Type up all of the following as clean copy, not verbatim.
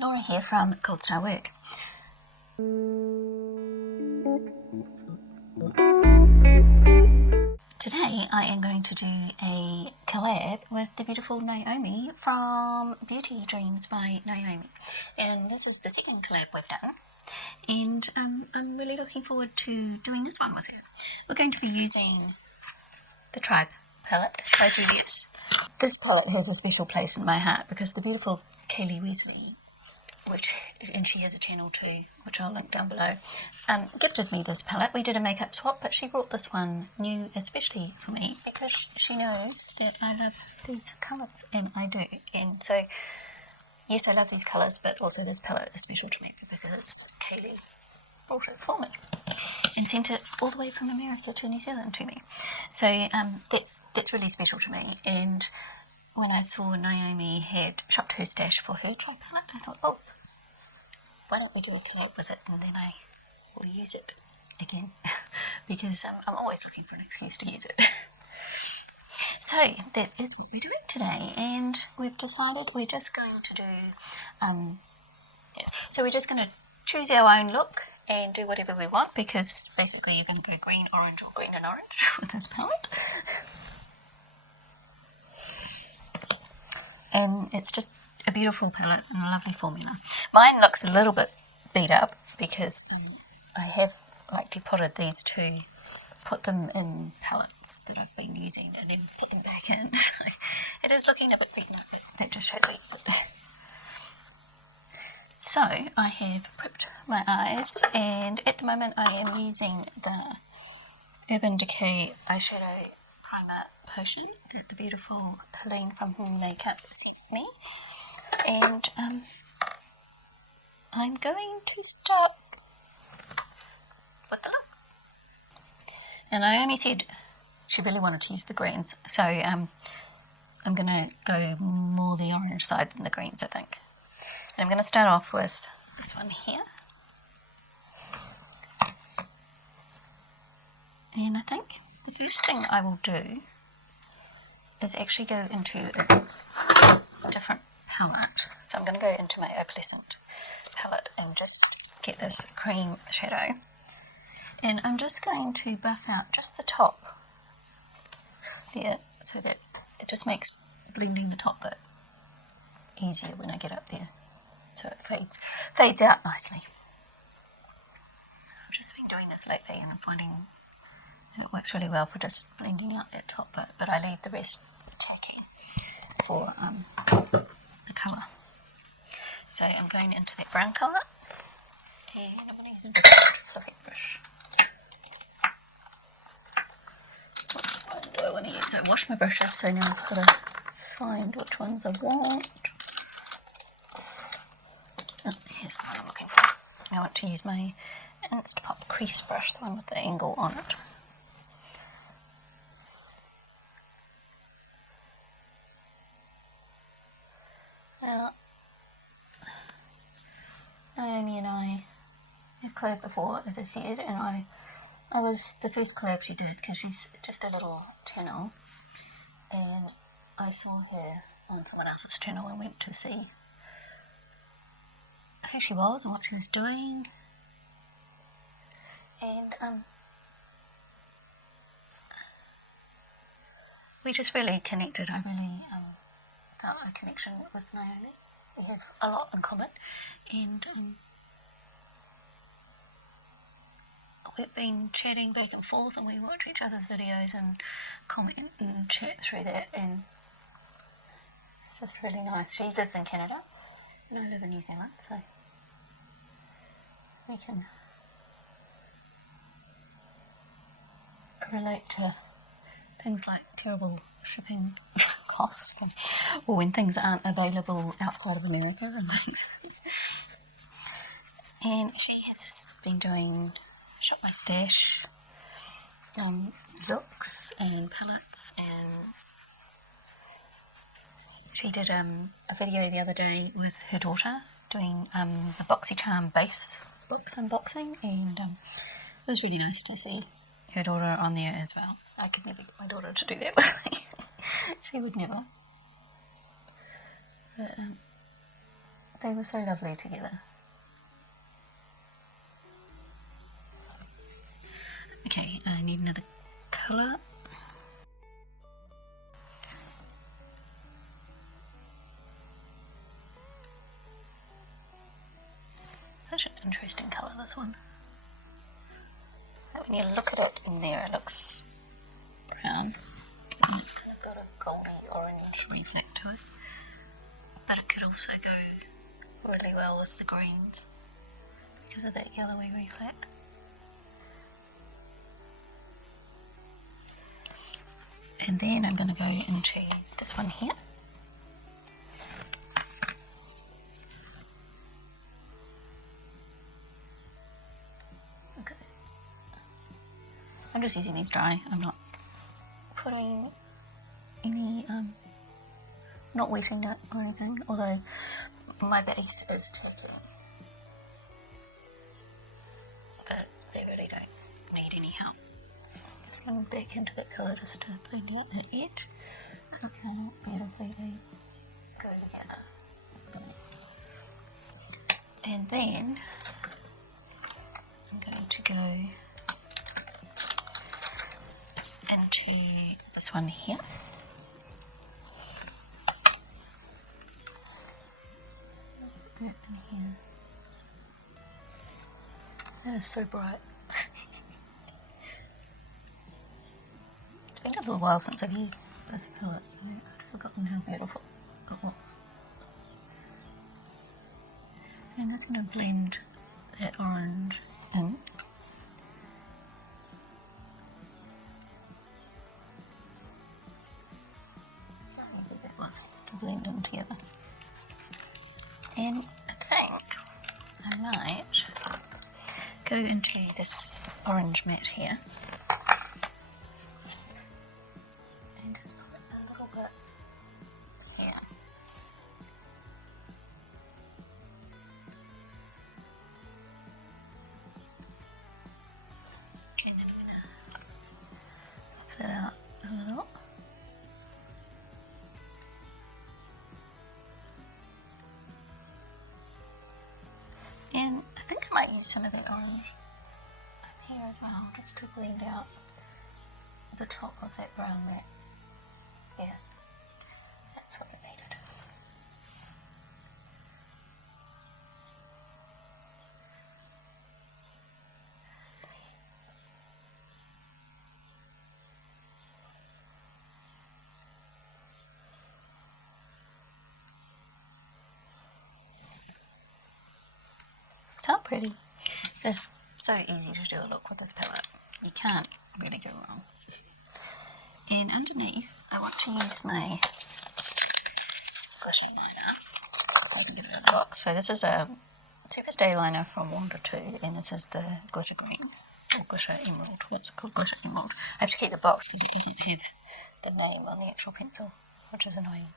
Nora here from Gold Star Work. Today I am going to do a collab with the beautiful Naomi from Beauty Dreams by Naomi, and this is the second collab we've done, and I'm really looking forward to doing this one with her. We're going to be using the Tribe palette by Juvias. This palette has a special place in my heart because the beautiful Kaylee Weasley, and she has a channel too, which I'll link down below, gifted me this palette. We did a makeup swap, but she brought this one new especially for me because she knows that I love these colours, and I do. And so, yes, I love these colours, but also this palette is special to me because Kaylee brought it for me and sent it all the way from America to New Zealand to me. So that's really special to me. And when I saw Naomi had shopped her stash for her Tribe palette, I thought, oh, why don't we do a collab with it, and then I will use it again because I'm always looking for an excuse to use it. So that is what we're doing today, and we've decided we're just going to do, so we're just going to choose our own look and do whatever we want, because basically you're going to go green, orange, or green and orange with this palette. It's just a beautiful palette and a lovely formula. Mine looks a little bit beat up because I have like depotted these to put them in palettes that I've been using and then put them back in. So it is looking a bit beaten up, but that just shows it. So I have prepped my eyes, and at the moment I am using the Urban Decay eyeshadow primer potion that the beautiful Helene from Home Makeup sent me, and I'm going to start with the look. And Naomi said she really wanted to use the greens, so I'm going to go more the orange side than the greens, I think. And I'm going to start off with this one here, and I think the first thing I will do is actually go into a different palette. So I'm going to go into my Opalescent palette and just get this cream shadow. And I'm just going to buff out just the top there, so that it just makes blending the top bit easier when I get up there. So it fades out nicely. I've just been doing this lately, and I'm finding it works really well for just blending out that top bit, but I leave the rest tacky for the colour. So I'm going into that brown colour, and I'm going to use a fluffy brush. What one do I want to use? I wash my brushes, so now I've got to find which ones I want. Oh, here's the one I'm looking for. I want to use my Instapop crease brush, the one with the angle on it. Now, Naomi and I have collabed before, as I said, and I was the first collab she did because she's just a little channel, and I saw her on someone else's channel and went to see who she was and what she was doing, and we just really connected. I really felt a connection with Naomi. We have a lot in common, and we've been chatting back and forth, and we watch each other's videos and comment and chat through that, and it's just really nice. She lives in Canada and I live in New Zealand, so we can relate to things like terrible shipping costs, or when things aren't available outside of America and things. And she has been doing Shop My Stash looks and palettes, and she did a video the other day with her daughter doing a BoxyCharm base box unboxing, and it was really nice to see her daughter on there as well. I could never get my daughter to do that with me. She would never. But They were so lovely together. Okay, I need another colour. Such an interesting colour, this one. Like when you look at it in there, it looks brown. And it's kind of got a goldy orange reflect to it. But it could also go really well with the greens because of that yellowy reflect. And then I'm going to go into this one here. Okay. I'm just using these dry. I'm not putting any, not wetting it or anything, although my base is tacky. But they really don't need any help. Just going back into that colour just to blend out that edge. Look how beautifully they go together. And then I'm going to go into this one here. In here. That is so bright. It's been a little while since I've used this palette, so I'd forgotten how beautiful it was. And I'm just going to blend that orange in. That was to blend in together. And I think I might go into this orange matte here and just put a little bit here. And then I'm going to buff that out a little. And I think I might use some of that orange up here as well, just to blend out the top of that brown matte. Yeah, that's what it needed. So pretty. It's so easy to do a look with this palette. You can't really go wrong. And underneath, I want to use my glittering liner. I can get it out of the box. So this is a Superstay liner from Wander 2, and this is the glitter green, or glitter emerald. What's it called? Glitter emerald. I have to keep the box because it doesn't have the name on the actual pencil, which is annoying.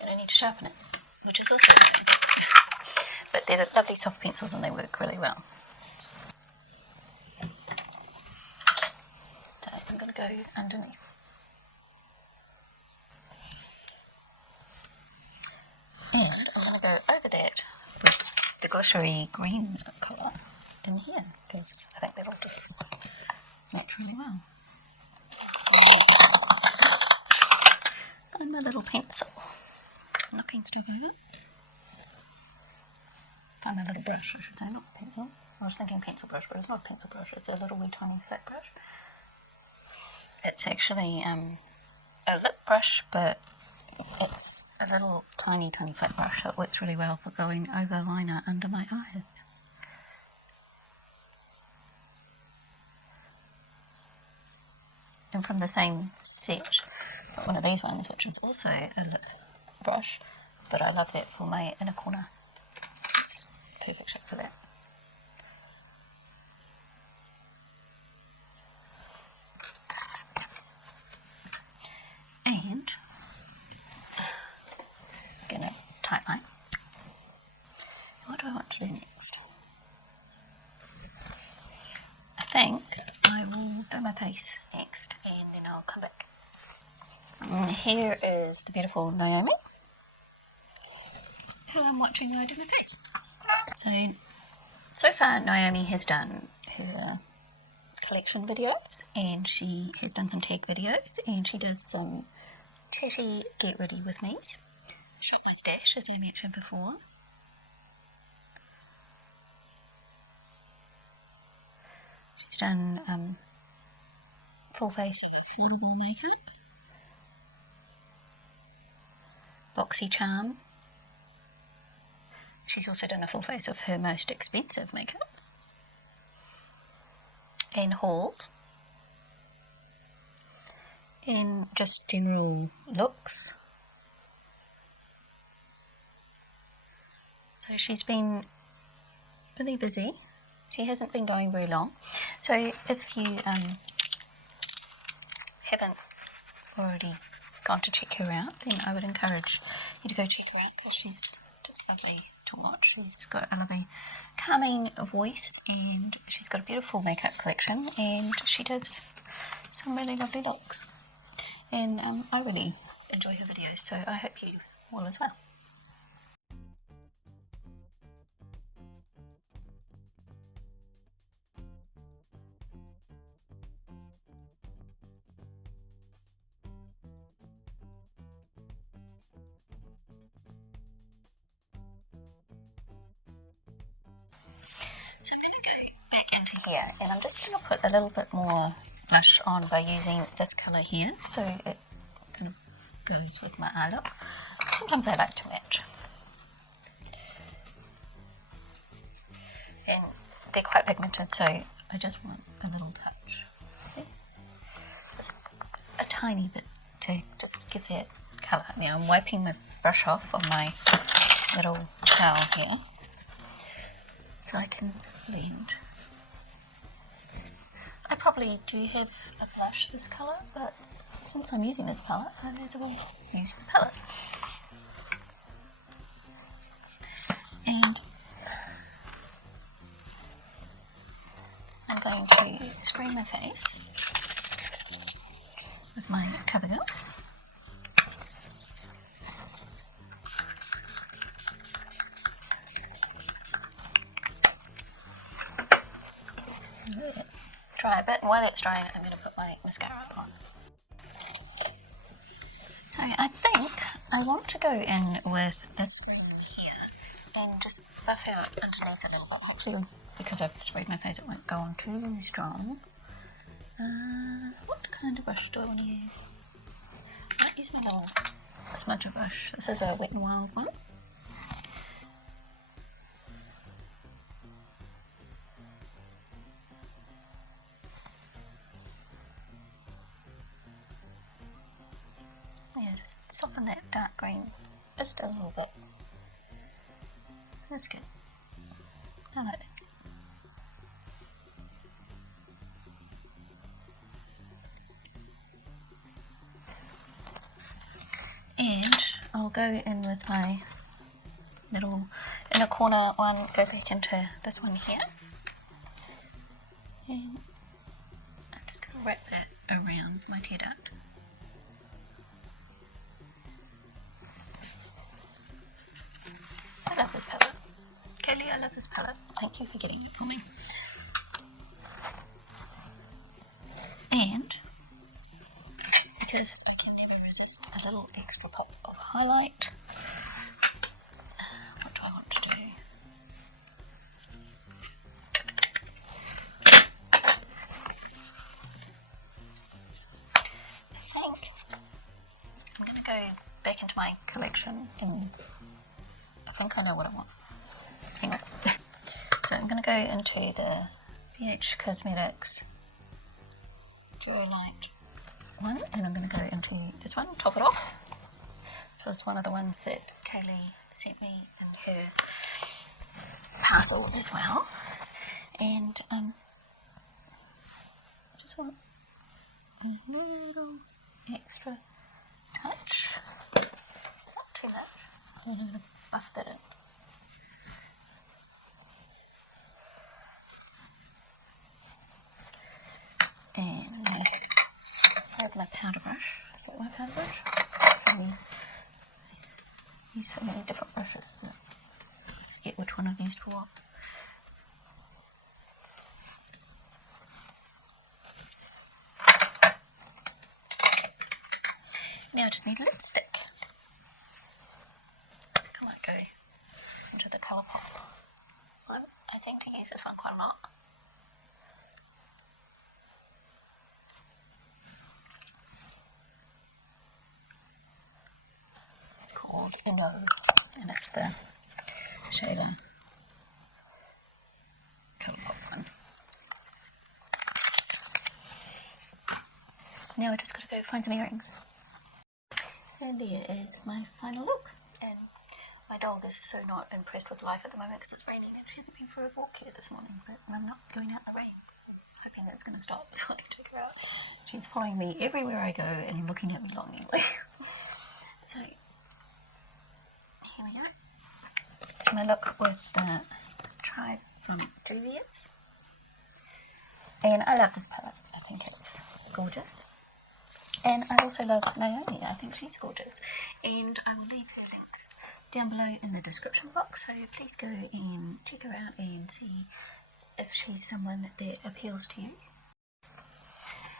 And I need to sharpen it, which is also annoying. But they're lovely soft pencils and they work really well. So I'm going to go underneath. And I'm going to go over that with the glittery green colour in here, because I think that'll just match really well. Find my little pencil. Looking stuff over. Find my little brush, I should say, not pencil. I was thinking pencil brush, but it's not a pencil brush, it's a little wee tiny flat brush. It's actually a lip brush, but it's a little tiny flat brush, so it works really well for going over liner under my eyes. And from the same set, got one of these ones, which is also a lip brush, but I love that for my inner corner. Perfect shape for that. And I'm going to tightline. What do I want to do next? I think I will do my face next and then I'll come back. And here is the beautiful Naomi. who I'm watching while I do my face. So far Naomi has done her collection videos, and she has done some tag videos, and she does some chatty get ready with me. Shop my stash, as I mentioned before. She's done full face affordable makeup, boxy charm. She's also done a full face of her most expensive makeup, and hauls, and just general looks. So she's been really busy. She hasn't been going very long. So if you haven't already gone to check her out, then I would encourage you to go check her out, because she's just lovely to watch. She's got a lovely calming voice, and she's got a beautiful makeup collection, and she does some really lovely looks. And I really enjoy her videos, so I hope you will as well. So I'm going to go back into here, and I'm just going to put a little bit more blush on by using this colour here, so it kind of goes with my eye look. Sometimes I like to match. And they're quite pigmented, so I just want a little touch. Okay? Just a tiny bit to just give that colour. Now I'm wiping my brush off on my little towel here, so I can blend. I probably do have a blush this colour, but since I'm using this palette, I may as well use the palette. And I'm going to spray my face with my CoverGirl. Dry a bit, and while that's drying, I'm going to put my mascara on. So I think I want to go in with this one here and just buff out underneath a little bit. Hopefully, because I've sprayed my face, it won't go on too strong. What kind of brush do I want to use? I might use my little smudger brush. This is a Wet n Wild one. Yeah, just soften that dark green just a little bit. That's good. I like that. And I'll go in with my little inner corner one, go back into this one here. And I'm just going to wrap that around my tear duct. I love this palette. Kaylee, I love this palette. Thank you for getting it for me. And because I can never resist a little extra pop of highlight, what do I want to do? I think I'm going to go back into my collection, and I think I know what I want. Hang on. So I'm going to go into the BH Cosmetics Duo Light one, and I'm going to go into this one, top it off. So it's one of the ones that Kaylee sent me in her parcel as well. And just want a little extra touch, not too much. I'm going to buff that in. And I have my powder brush. Is that my powder brush? I use so many different brushes that one I've used for. Now I just need lipstick. I might go into the Colourpop one. I think to use this one quite a lot. It's called innnoo, and it's the Shayla Colourpop one. Now I just got to go find some earrings. And there is my final look. And my dog is so not impressed with life at the moment because it's raining, and she hasn't been for a walk here this morning, but I'm not going out in the rain. I'm hoping that it's going to stop so I can take her out. She's following me everywhere I go and looking at me longingly. So, here we go. It's my look with the Tribe from Juvias. And I love this palette. I think it's gorgeous. And I also love Naomi. I think she's gorgeous. And I will leave her links down below in the description box. So please go and check her out and see if she's someone that appeals to you.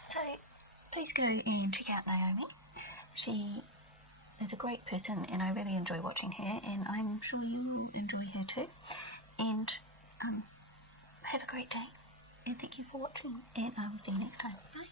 So please go and check out Naomi. She is a great person and I really enjoy watching her. And I'm sure you will enjoy her too. And have a great day. And thank you for watching. And I will see you next time. Bye.